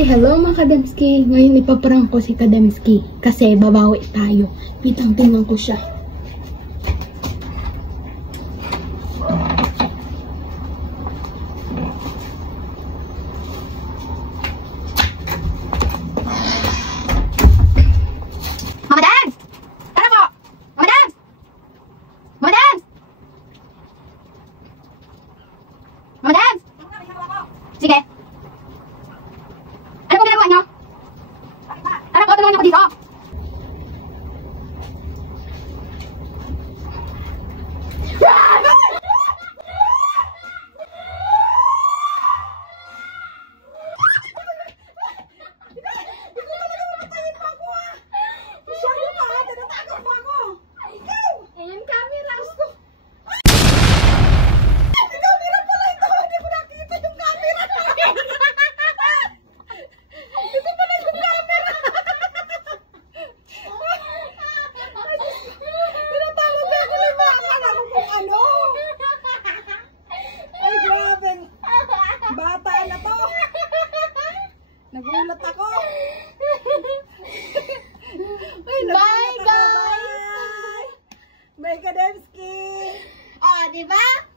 Hi! Hello mga Kadamski! Ngayon ipaprank ko si Kadamski kasi babawi tayo. Pitang tingnan ko siya. Mama Dams! Tara po! Mama Dams! Mama Dams! Mama Dams! Sige. Ano po ginagawa nyo? Tara po, tulungan niyo ko dito. Ayan, camera. Gusto. Bata na to. Nagulat ako. Ay, Bye, guys! Bye! Bye, Kadamski! Oh, di ba?